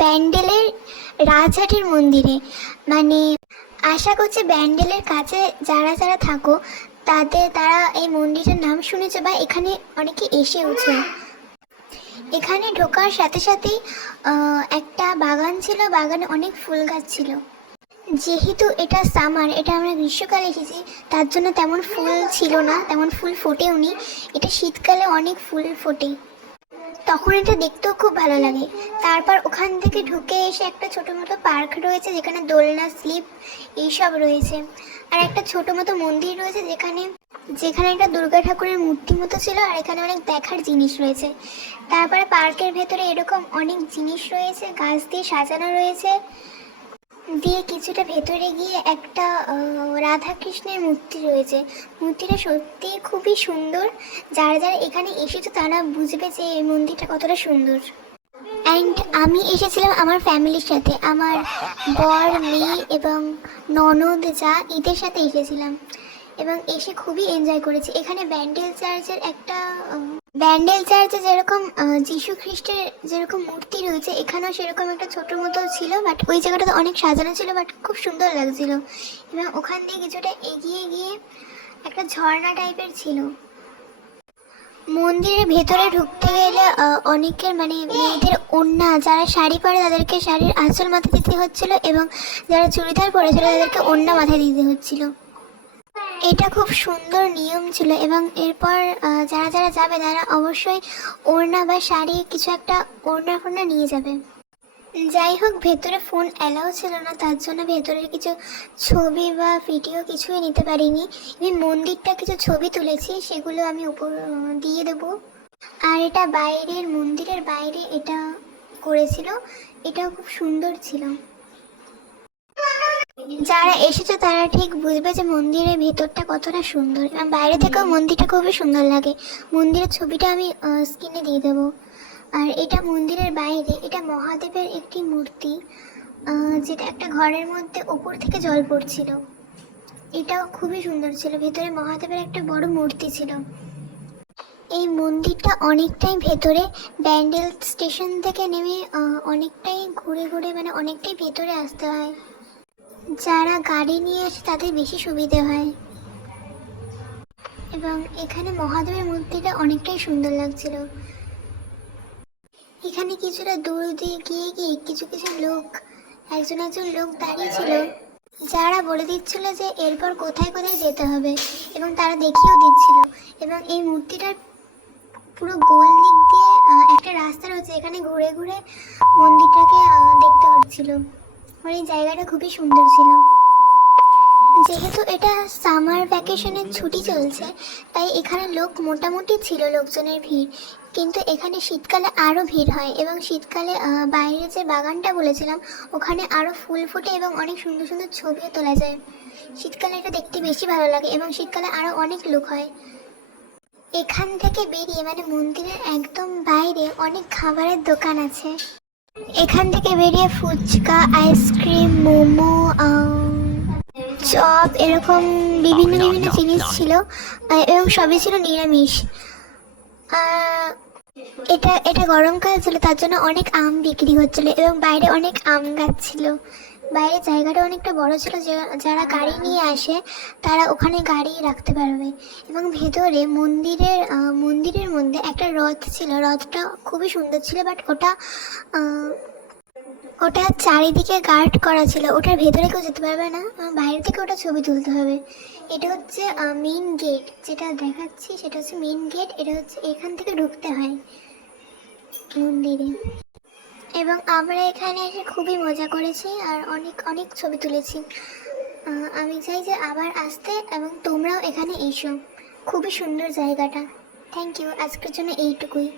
ব্যান্ডেলের রাজহাটের মন্দিরে। মানে আশা করছি ব্যান্ডেলের কাছে যারা যারা থাকো, তাদের, তারা এই মন্দিরের নাম শুনেছে বা এখানে অনেকে এসেওছে এখানে ঢোকার সাথে সাথেই একটা বাগান ছিল, বাগানে অনেক ফুল গাছ ছিল। যেহেতু এটা সামার, এটা আমরা গ্রীষ্মকালে এসেছি, তার জন্য তেমন ফুল ছিল না, তেমন ফুল ফোটেও নি এটা শীতকালে অনেক ফুল ফোটে। তখন এটা দেখতেও খুব ভালো লাগে। তারপর ওখান থেকে ঢুকে এসে একটা ছোটো মতো পার্ক রয়েছে, যেখানে দোলনা, স্লিপ এইসব রয়েছে। আর একটা ছোটো মতো মন্দির রয়েছে, যেখানে যেখানে একটা দুর্গা ঠাকুরের মূর্তি মতো ছিল, আর এখানে অনেক দেখার জিনিস রয়েছে। তারপরে পার্কের ভেতরে এরকম অনেক জিনিস রয়েছে, গাছ দিয়ে সাজানো রয়েছে। দিয়ে কিছুটা ভেতরে গিয়ে একটা রাধা কৃষ্ণের মূর্তি রয়েছে। মূর্তিটা সত্যিই খুবই সুন্দর। যারা যারা এখানে এসেছে তারা বুঝবে যে এই মন্দিরটা কতটা সুন্দর। অ্যান্ড আমি এসেছিলাম আমার ফ্যামিলির সাথে। আমার বর, মেয়ে এবং ননদ যা ঈদের সাথে এসেছিলাম। এবং এসে খুবই এনজয় করেছি। এখানে ব্যান্ডেল চার্চের একটা ব্যান্ডেল চার্চে যেরকম যীশু খ্রিস্টের যেরকম মূর্তি রয়েছে, এখানেও সেরকম একটা ছোট মতো ছিল বাট ওই জায়গাটাতে অনেক সাজানো ছিল বাট খুব সুন্দর লাগছিল। এবং ওখান দিয়ে কিছুটা এগিয়ে গিয়ে একটা ঝর্ণা টাইপের ছিল। মন্দিরের ভেতরে ঢুকতে গেলে অনেকের মানে মেয়েদের ওড়না, যারা শাড়ি পরে তাদেরকে শাড়ির আঁচল মাথায় দিতে হচ্ছিল এবং যারা চুড়িদার পরেছিল তাদেরকে ওড়না মাথায় দিতে হচ্ছিল। এটা খুব সুন্দর নিয়ম ছিল এবং এরপর যারা যারা যাবে তারা অবশ্যই ওড়না বা শাড়ি কিছু একটা ওড়না ফোড়না নিয়ে যাবে। যাই হোক, ভেতরে ফোন অ্যালাউ ছিল না, তার জন্য ভেতরের কিছু ছবি বা ভিডিও কিছুই নিতে পারিনি। আমি মন্দিরটা কিছু ছবি তুলেছি, সেগুলো আমি উপর দিয়ে দেবো। আর এটা বাইরের, মন্দিরের বাইরে এটা করেছিল, এটাও খুব সুন্দর ছিল। যারা এসেছে তারা ঠিক বুঝবে যে মন্দিরের ভেতরটা কতটা সুন্দর। এবং বাইরে থেকেও মন্দিরটা খুবই সুন্দর লাগে। মন্দিরের ছবিটা আমি স্ক্রিনে দিয়ে দেবো। আর এটা মন্দিরের বাইরে এটা মহাদেবের একটি মূর্তি যেটা একটা ঘরের মধ্যে ওপর থেকে জল পড়ছিল। এটাও খুবই সুন্দর ছিল। ভেতরে মহাদেবের একটা বড় মূর্তি ছিল। এই মন্দিরটা অনেকটাই ভেতরে ব্যান্ডেল স্টেশন থেকে নেমে অনেকটাই ঘুরে ঘুরে মানে অনেকটাই ভেতরে আসতে হয়। যারা গাড়ি নিয়ে আসে তাদের বেশি সুবিধে হয়। এবং এখানে মহাদেবের মূর্তিটা অনেকটাই সুন্দর লাগছিল। এখানে কিছুটা দূর দিয়ে গিয়ে গিয়ে কিছু কিছু লোক, একজন একজন লোক দাঁড়িয়ে ছিল। যারা বলে দিচ্ছিল যে এরপর কোথায় কোথায় যেতে হবে এবং তারা দেখিয়েও দিচ্ছিল। এবং এই মূর্তিটার পুরো গোল দিক দিয়ে একটা রাস্তা রয়েছে। এখানে ঘুরে ঘুরে মন্দিরটাকে দেখতে হচ্ছিল। আর এই জায়গাটা খুবই সুন্দর ছিল। যেহেতু এটা সামার ভ্যাকেশনের ছুটি চলছে, তাই এখানে লোক মোটামুটি ছিল লোকজনের ভিড়। কিন্তু এখানে শীতকালে আরও ভিড় হয় এবং শীতকালে বাইরে যে বাগানটা বলেছিলাম, ওখানে আরও ফুল ফোটে এবং অনেক সুন্দর সুন্দর ছবিও তোলা যায়। শীতকালে এটা দেখতে বেশি ভালো লাগে এবং শীতকালে আরও অনেক লোক হয়। এখান থেকে বেরিয়ে মানে মন্দিরের একদম বাইরে অনেক খাবারের দোকান আছে। এখান থেকে বেরিয়ে ফুচকা আইসক্রিম মোমো চপ এরকম বিভিন্ন বিভিন্ন জিনিস ছিল। এবং সবই ছিল নিরামিষ। আহ, এটা এটা গরমকাল ছিল তার জন্য অনেক আম বিক্রি হচ্ছিল এবং বাইরে অনেক আম গাছ ছিল। বাইরে জায়গাটা অনেকটা বড় ছিল যারা গাড়ি নিয়ে আসে তারা ওখানে গাড়ি রাখতে পারবে। এবং ভেতরে মন্দিরের মন্দিরের মধ্যে একটা রথ ছিল। রথটা খুবই সুন্দর ছিল বাট ওটা ওটা চারিদিকে গার্ড করা ছিল। ওটার ভেতরে কেউ যেতে পারবে না বাইরে থেকে ওটা ছবি তুলতে হবে। এটা হচ্ছে মেইন গেট যেটা দেখাচ্ছি সেটা হচ্ছে মেইন গেট এটা হচ্ছে এখান থেকে ঢুকতে হয় মন্দিরে। এবং আমরা এখানে এসে খুবই মজা করেছি আর অনেক অনেক ছবি তুলেছি। আমি চাই যে আবার আসতে এবং তোমরাও এখানে এসো। খুবই সুন্দর জায়গাটা। থ্যাংক ইউ আজকের জন্য এইটুকুই।